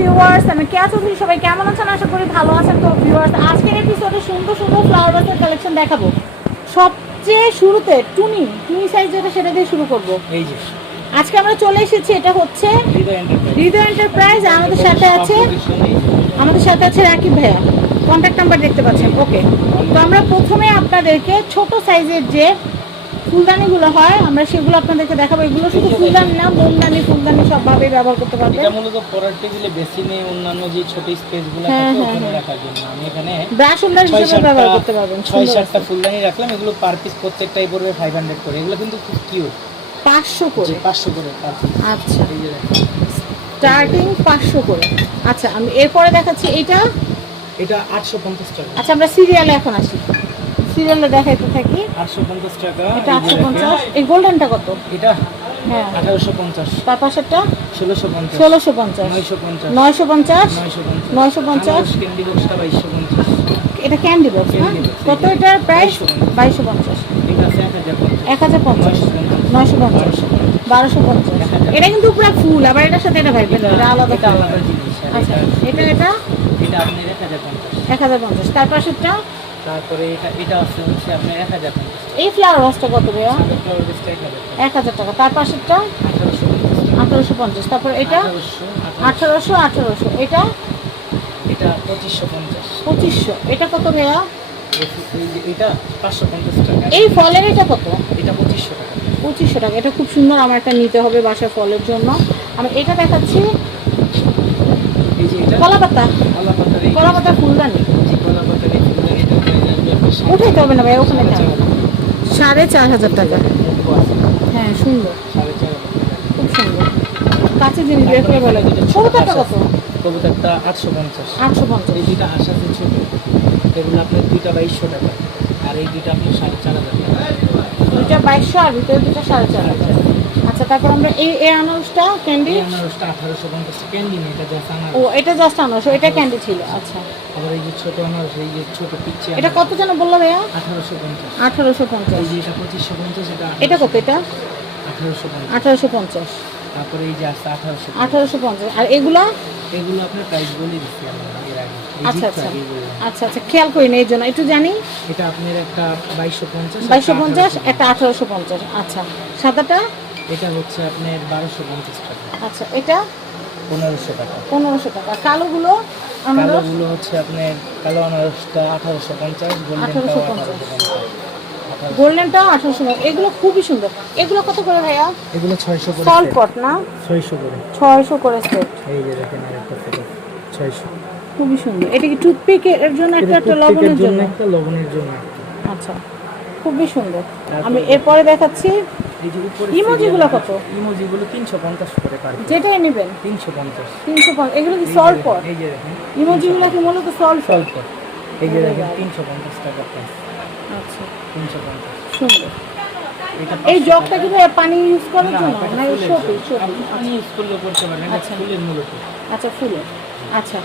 Viewers আমি কেয়া চৌধুরী সবাই কেমন আছেন আশা করি ভালো আছেন। তো ভিউয়ার্স আজকের এপিসোডে সুন্দর সুন্দর ফ্লাওয়ার বাসের কালেকশন দেখাবো। সবচেয়ে শুরুতে টুনি টুনি সাইজ যেটা সেটা দিয়ে শুরু করব। এই যে। আজকে আমরা চলে এসেছি এটা হচ্ছে হৃদয় এন্টারপ্রাইজ আমাদের সাথে আছে আমাদের সাথে আছে রাকিব ভাইয়া। কন্ট্যাক্ট নাম্বার দেখতে পাচ্ছেন। ওকে তো আমরা প্রথমে আপনাদেরকে ছোট সাইজের যে ফুলদানিগুলো হয় আমরা সেগুলো আপনাদেরকে দেখাবো। এগুলো শুধু ফুলদানি না মোমদানি ফুলদানি সবভাবে ব্যবহার করতে পারবেন এটা মূলত পড়ার টেবিলে বেসিনে অন্যান্য যে ছোট স্পেসগুলো হ্যাঁ, থাকে হ্যাঁ, ওখানে হ্যাঁ। রাখার জন্য। আমি এখানে ব্রাশ হোল্ডার হিসেবে ব্যবহার করতে পারবেন ছয় সাতটা ফুলদানি রাখলাম এগুলো পার পিস প্রত্যেকটাই পড়বে ফাইভ হান্ড্রেড করে। এগুলো কিন্তু খুব কিউট পাঁচশো করে? পাঁচশো করে আচ্ছা। এই যে দেখেন। স্টার্টিং পাঁচশো করে। আচ্ছা আমি এরপরে দেখাচ্ছি এটা এটা আটশো পঞ্চাশ টাকা। আচ্ছা আমরা সিরিয়ালে এখন আসি। সিরিয়ালে দেখাইতে থাকি। আটশো পঞ্চাশ টাকা। এটা এই যে আটশো দেখেন। পঞ্চাশ এই গোল্ডেনটা কত? এটা হ্যাঁ। পঞ্চাশ। তার পাশেরটা? ষোলোশো পঞ্চাশ। ষোলোশো পঞ্চাশ। নয়শো পঞ্চাশ। নয়শো পঞ্চাশ? নয়শো পঞ্চাশ। নয়শো পঞ্চাশ? ক্যান্ডি বক্সটা বাইশশো পঞ্চাশ। এটা ক্যান্ডি বক্স না? কত এই প্রাইস 2250 বাইশশো পঞ্চাশ। আছে এক হাজার পঞ্চাশ। এক হাজার পঞ্চাশ। নয়শো পঞ্চাশ। বারোশো পঞ্চাশ। বারোশো পঞ্চাশ। 1000 এটা কিন্তু পুরো ফুল আবার এটার সাথে এটা ভাই এটা এটা আলাদা আলাদা জিনিস। আচ্ছা এটা এটা এটা? এটা এক হাজার পঞ্চাশ। তার পাশেরটা? তারপরে এটা এটা আছে হচ্ছে আপনার এক হাজার পঞ্চাশ এই ফ্লাওয়ার ওয়াশটা কত ভাইয়া? ফ্লাওয়ার এক হাজার টাকা। তার পাশেরটা? আঠারোশো পঞ্চাশ তারপর এটা? আঠারোশো আঠারোশো। এটা? এটা পঁচিশশো পঞ্চাশ। পঁচিশশো। এটা কত ভাইয়া? এটা পাঁচশো পঞ্চাশ টাকা। এই ফলের এটা কত? এটা পঁচিশশো টাকা। পঁচিশশো টাকা। এটা খুব সুন্দর আমার একটা নিতে হবে বাসার ফলের জন্য। আমি এটা দেখাচ্ছি। এই যে এটা কলা পাতা কলা পাতার এই কলা পাতা ফুলদানি জি কলা পাতার এই ফুলদানি এটা প্রাইস আসবে আপনার সাড়ে- উঠাইতে হবে না ভাই ওখানে সাড়ে। চার হাজার। সাড়ে চার হাজার টাকা। হ্যাঁ সুন্দর। সাড়ে চার হাজার টাকা। খুব সুন্দর। কাছে জিনিস বের করে বলে কবুতরটা কত? কবুতরটা আটশো পঞ্চাশ। আটশো পঞ্চাশ। এই দুইটা আশা আছে ছোট। এগুলো আপনার দুইটা বাইশশো টাকা। আর এই দুইটা আপনার সাড়ে চার হাজার টাকা। দুইটা বাইশশো আর ভিতরে দুইটা সাড়ে চার হাজার। আচ্ছা তারপর আমরা এই এই আনারসটা ক্যান্ডি আনারসটা আঠারোশো পঞ্চাশ ক্যান্ডি নেই এটা জাস্ট আনারস। ও এটা জাস্ট আনারস এটা ক্যান্ডি ছিল আচ্ছা। আবার এই যে ছোট আনারস এই যে ছোট পিচ্ছি এটা কত যেন বলল ভাইয়া? আঠারোশো পঞ্চাশ। আঠারোশো পঞ্চাশ। এই যে এটা পঁচিশশো পঞ্চাশ এটা এটা কত এটা? আঠারোশো পঞ্চাশ। আঠারোশো পঞ্চাশ। তারপরে এই যে আঠারোশো পঞ্চাশ। আর এগুলা? এগুলো আপনার প্রাইস বলে দিচ্ছি আমরা এর আগে। আচ্ছা আচ্ছা। আচ্ছা আচ্ছা খেয়াল করি না এই জন্য একটু জানি। এটা আপনার একটা বাইশশো পঞ্চাশ বাইশশো পঞ্চাশ। একটা আঠারোশো পঞ্চাশ আচ্ছা। সাদাটা? এটা হচ্ছে আপনার বারোশো পঞ্চাশ টাকা। আচ্ছা এটা? পনেরোশো টাকা। পনেরোশো টাকা। কালোগুলো কালোগুলো হচ্ছে আপনার কালো আনারসটা আঠারোশো পঞ্চাশ গোল্ডেনটাও 1850 আঠারোশো পঞ্চাশ। গোল্ডেনটাও আঠারোশো এগুলো খুবই সুন্দর। এগুলো কত করে ভাইয়া? এগুলো ছয়শো করে সল পট না? ছয়শো করে। ছয়শো করে সেট এই যে দেখেন আরেকটা সেট ছয়শো। খুবই সুন্দর। এটা কি টুথপিক এর জন্য একটা একটা লবণের জন্য একটা লবণের জন্য আচ্ছা খুবই সুন্দর। আমি এরপরে দেখাচ্ছি এই উপরে ইমোজিগুলো কত? ইমোজিগুলো তিনশো পঞ্চাশ করে পার যেটাই নেবেন। তিনশো পঞ্চাশ। তিনশো এগুলো কি এই যে সল দেখেন, পট এই যে দেখেন ইমোজিগুলো কি মূলত সল পট স্বল্প এই যে দেখেন টাকা প্রাইস আচ্ছা। তিনশো পঞ্চাশ। সুন্দর। এই জগটা কি। পানি ইউজ করার না, জন্য? না ফুলের শোপি জন্য। শোপি আপনি পানি ইউজ করলেও করতে পারেন এটা আচ্ছা। ফুলের মূলত আচ্ছা ফুলের। আচ্ছা।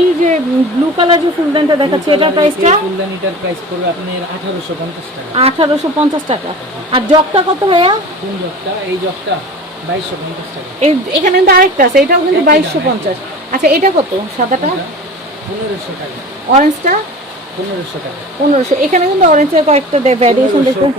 এই যে ব্লু কালার যে ফুলদানটা দেখাচ্ছি এটার প্রাইসটা ফুলদানিটার প্রাইস পড়বে আপনার আঠারোশো পঞ্চাশ টাকা। আঠারোশো পঞ্চাশ টাকা। আর জগটা কত ভাইয়া? কোন জগটা? এই জগটা বাইশশো পঞ্চাশ টাকা। এই এখানে কিন্তু আরেকটা আছে এটাও কিন্তু একই দাম, বাইশশো একই পঞ্চাশ আচ্ছা এটা কত সাদাটা? পনেরোশো টাকা। অরেঞ্জটা পনেরোশো এখানে কিন্তু অরেঞ্জের কয়েকটা ভ্যারিয়েশন দেখুন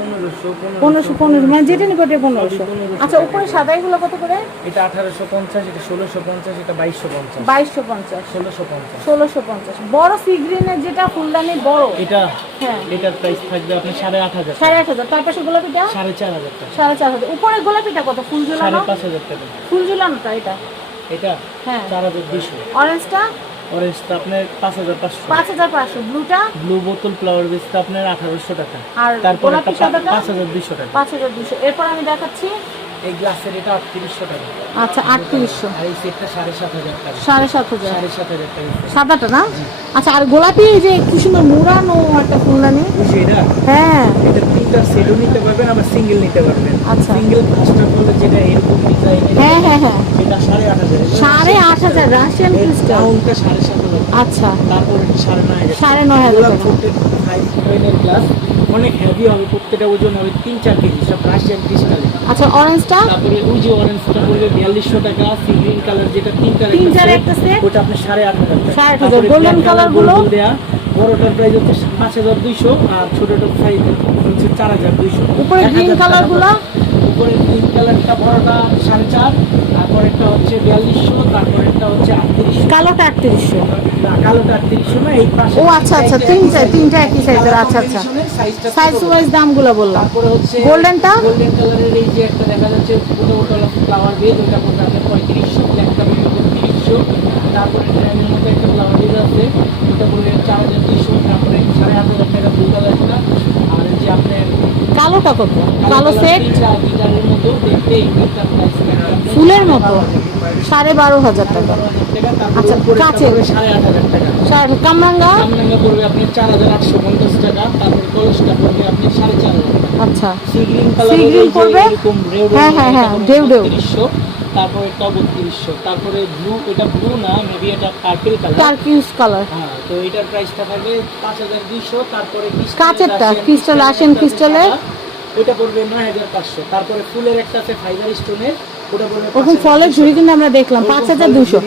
পনেরোশো পনেরোশো মানে যেটা নিকটে পনেরোশো। আচ্ছা উপরে সাদা এগুলো কত করে? এটা আঠারোশো পঞ্চাশ এটা ষোলোশো পঞ্চাশ এটা বাইশশো পঞ্চাশ। বাইশশো পঞ্চাশ। ষোলোশো পঞ্চাশ। ষোলোশো পঞ্চাশ। বড় সি গ্রিনের যেটা ফুলদানি বড়। এটা হ্যাঁ। এটার প্রাইস থাকবে আপনি সাড়ে আট হাজার সাড়ে আট হাজার। তার পাশে গোলাপিটা? সাড়ে চার হাজার সাড়ে চার হাজার। উপরে গোলাপিটা কত? ফুল সাড়ে ঝুলানো পাঁচ হাজার টাকা। ফুল ঝুলানোটা এটা? এটা হ্যাঁ। চার হাজার দুশো অরেঞ্জটা অরেঞ্জটা আপনার পাঁচ হাজার পাঁচশো। পাঁচ হাজার পাঁচশো। ব্লুটা? ব্লু বোতল ফ্লাওয়ার বেসটা আপনার আঠারোশো টাকা। আর তারপর পাঁচ হাজার দুশো টাকা। পাঁচ হাজার দুশো এরপর আমি দেখাচ্ছি এই গ্লাসের এটা আটত্রিশশো টাকা। আচ্ছা আটত্রিশশো। আর এই সেটটা সাড়ে সাত হাজার টাকা। সাড়ে সাত হাজার। সাড়ে সাত হাজার টাকা সাদাটা না? আচ্ছা আর গোলাপি এই যে কি সুন্দর মুড়ানো একটা ফুলদানি? এটা? হ্যাঁ। এটা তিনটা সেটও নিতে পারবেন আবার সিঙ্গেল নিতে পারবেন। আচ্ছা। সিঙ্গেল পাঁচটা করলে যেটা এরকম ডিজাইন হ্যাঁ হ্যাঁ হ্যাঁ। এটা সাড়ে আট হাজার। সাড়ে আট হাজার রাশিয়ান ক্রিস্টাল রাউন্ডটা সাড়ে সাত হাজার। আচ্ছা। তারপর সাড়ে নয় হাজার সাড়ে নয় হাজার গ্লাস অনেক হেভি হবে প্রত্যেকটা ওজন হবে তিন চার কেজি সব রাশিয়ান ক্রিস্টালে আচ্ছা অরেঞ্জটা তারপরে ওই যে অরেঞ্জটা পড়বে বিয়াল্লিশশো টাকা সি গ্রিন কালার যেটা তিনটার তিনটার একটা set? ওটা আপনি সাড়ে আট হাজার টাকা সাড়ে আট হাজার। color color গুলো? দেয়া বড়টার প্রাইস হচ্ছে পাঁচ হাজার দুইশো আর ছোটটার প্রাইস হচ্ছে চার হাজার দুইশো উপরে green color গুলো? উপরে গ্রিন কালারটা বড়টা সাড়ে চার তারপরেরটা হচ্ছে বিয়াল্লিশশো তারপরেরটা হচ্ছে আটত্রিশশো। কালোটা আটত্রিশশো। কালোটা আটত্রিশশো না এই পাশে ও আচ্ছা আচ্ছা তিনটা তিনটা একই সাইজের আচ্ছা আচ্ছা। সাইজ ওয়াইজ দামগুলো বললাম। তারপরে হচ্ছে গোল্ডেনটা গোল্ডেন কালারের এই যে একটা দেখা যাচ্ছে ছোট ছোট ফ্লাওয়ার বেজ ওটা পড়বে আপনার পঁয়ত্রিশশো ব্ল্যাকটা পড়বে তিরিশশো। তারপরে ড্রাইনের মধ্যে একটা ফ্লাওয়ার বেজ আছে ওটা পড়বে চার হাজার দুইশো তারপরে সাড়ে আট হাজার টাকা ব্লু কালারটা আর যে আপনার কালোটা কত কালো সেট। ফুলের মতো সাড়ে বারো হাজার টাকা আচ্ছা কাছে সাড়ে কামরাঙ্গা পড়বে আপনি চার হাজার আটশো পঞ্চাশ টাকা তারপর কলসটা পড়বে আপনি সাড়ে চার হাজার আচ্ছা সি গ্রিন পড়বে? হ্যাঁ, হ্যাঁ, হ্যাঁ, ঢেউ ঢেউ। তিরিশশো তারপরে এটা বত্রিশশো তারপরে ব্লু এটা ব্লু না মেবি এটা পার্পেল কালার টার্কিউস কালার হ্যাঁ তো এটার প্রাইসটা থাকবে পাঁচ হাজার দুইশো তারপরে কাচেরটা, crystal এর? সাদা, ওটা পড়বে নয় হাজার পাঁচশো। তারপরে ফুলের একটা আছে ফাইবার স্টোনের ওরকম ফলের ঝুড়ি কিন্তু আমরা দেখলাম পাঁচ হাজার দুশো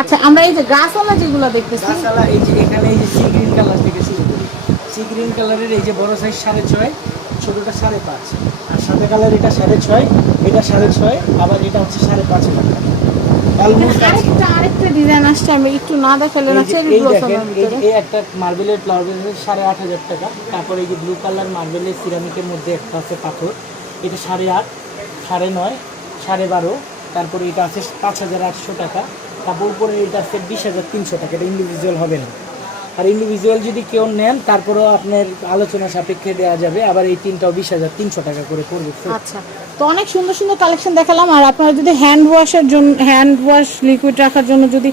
আচ্ছা আমরা এই যে গাছওয়ালা যেগুলো দেখতেছি। গাছালা এই যে এখানে এই যে সি গ্রিন কালার থেকে শুরু করি। সি গ্রিন কালারের এই যে বড় সাইজ সাড়ে ছয় ছোটটা সাড়ে পাঁচ। সাদা কালার এটা সাড়ে ছয় এটা সাড়ে ছয় আবার এটা হচ্ছে সাড়ে পাঁচ হাজার টাকা। আরেকটা আরেকটা ডিজাইন আসছে আমি একটু না দেখালে না চেরি ব্লসমের দেখেন, ভিতরে। এই একটা মার্বেলের ফ্লাওয়ার সাড়ে আট হাজার টাকা। তারপরে এই যে ব্লু কালার মার্বেলের সিরামিকের মধ্যে একটা আছে পাথর। এটা সাড়ে আট সাড়ে নয় সাড়ে বারো। তারপরে এটা আছে পাঁচ হাজার আটশো টাকা। তারপর উপরে এটা আছে বিশ হাজার তিনশো টাকা। এটা ইন্ডিভিজুয়াল হবে না। আর ইন্ডিভিজুয়াল যদি কেউ নেন তারপরেও আপনার আলোচনা সাপেক্ষে দেওয়া যাবে। আবার এই তিনটাও বিশ হাজার তিনশো টাকা করে পড়বে আচ্ছা। তো অনেক সুন্দর সুন্দর কালেকশন দেখালাম। আর আপনারা যদি হ্যান্ড ওয়াশের জন্য হ্যান্ড ওয়াশ লিকুইড রাখার জন্য যদি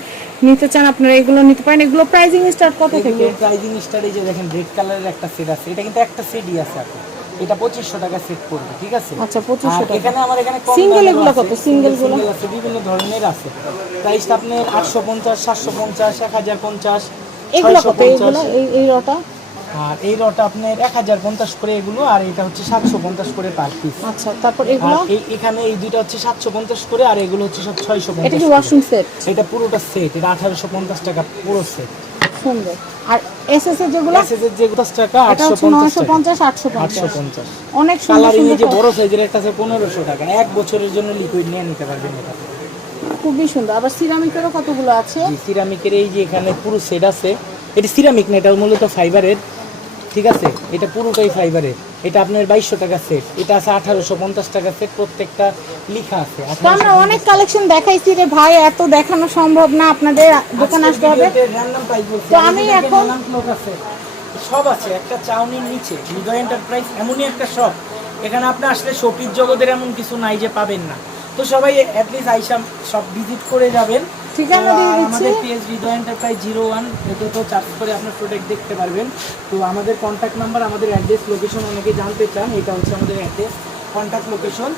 নিতে চান আপনারা এগুলো নিতে পারেন। এগুলো প্রাইসিং স্টার্ট কত থেকে? প্রাইজিং স্টার এই যে দেখেন রেড কালারের একটা সেট আছে। এটা কিন্তু একটা সেটই আছে আপনি এটা পঁচিশশো টাকা সেট পড়বে ঠিক আছে? আচ্ছা, 2500 আর টাকা। এখানে আমার এখানে দামেরও এগুলো কত? সিঙ্গেলগুলো? আছে বিভিন্ন ধরনের আছে। প্রাইসটা আপনার আটশো পঞ্চাশ সাতশো পঞ্চাশ এক হাজার পঞ্চাশ। এগুলো কত? এগুলো এই এই রটা? আর এই রটা আপনার এক হাজার পঞ্চাশ করে এগুলো আর এটা হচ্ছে সাতশো পঞ্চাশ করে পার পিস আচ্ছা তারপর আর এগুলো এই এখানে এই দুইটা হচ্ছে সাতশো পঞ্চাশ করে আর এগুলো হচ্ছে সব ছয়শো এটা পঞ্চাশ কি ওয়াশরুম সেট এটা পুরোটা সেট এটা আঠারোশো পঞ্চাশ টাকা পুরো সেট সুন্দর। আর এসএস এর যেগুলো? মেসেজের যে দশ টাকা এটা আটশো হচ্ছে পঞ্চাশ নয়শো টাকা পঞ্চাশ আটশো আটশো পঞ্চাশ। পঞ্চাশ। অনেক সুন্দর কালারিং যে। বড় সাইজের একটা আছে পনেরোশো টাকা। এক বছরের জন্য লিকুইড নিয়ে নিতে পারবেন এটা। খুবই সুন্দর। আবার সিরামিকেরও কতগুলো আছে? সিরামিকের এই যে এখানে পুরো সেট আছে। এটা সিরামিক না এটা মূলত ফাইবারের। ঠিক আছে? এটা পুরোটাই ফাইবারের। এটা আপনার বাইশশো টাকা সেট এটা আছে আঠারোশো পঞ্চাশ টাকা সেট প্রত্যেকটা লিখা আছে। আমরা অনেক কালেকশন দেখাইছি রে ভাই এত দেখানো সম্ভব না। আপনাদের দোকানে আসতে হবে। তো আমি এখন- সব আছে। একটা চাউনির নিচে হৃদয় এন্টারপ্রাইজ এমনই একটা শপ এখানে আপনি আসলে শপির জগতের এমন কিছু নাই যে পাবেন না। তো সবাই অ্যাটলিস্ট আইসা সব ভিজিট করে যাবেন। ঠিকানা তো, দিয়ে আর দিচ্ছি। আমাদের page Hriday enterprise zero one এতে তো চার্জ করে আপনার প্রোডাক্ট দেখতে পারবেন। তো আমাদের কন্ট্যাক্ট নাম্বার আমাদের অ্যাড্রেস লোকেশন অনেকে জানতে চান এটা হচ্ছে আমাদের address contact location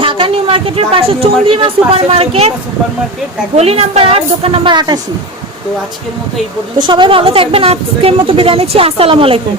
Dhaka new মার্কেটের পাশে Chandrima super market super market গলি নাম্বার আট দোকান নাম্বার আটাশি। তো আজকের মতো এই পর্যন্ত। তো সবাই ভালো থাকবেন আজকের মতো বিদায় নিচ্ছি আসসালামু আলাইকুম.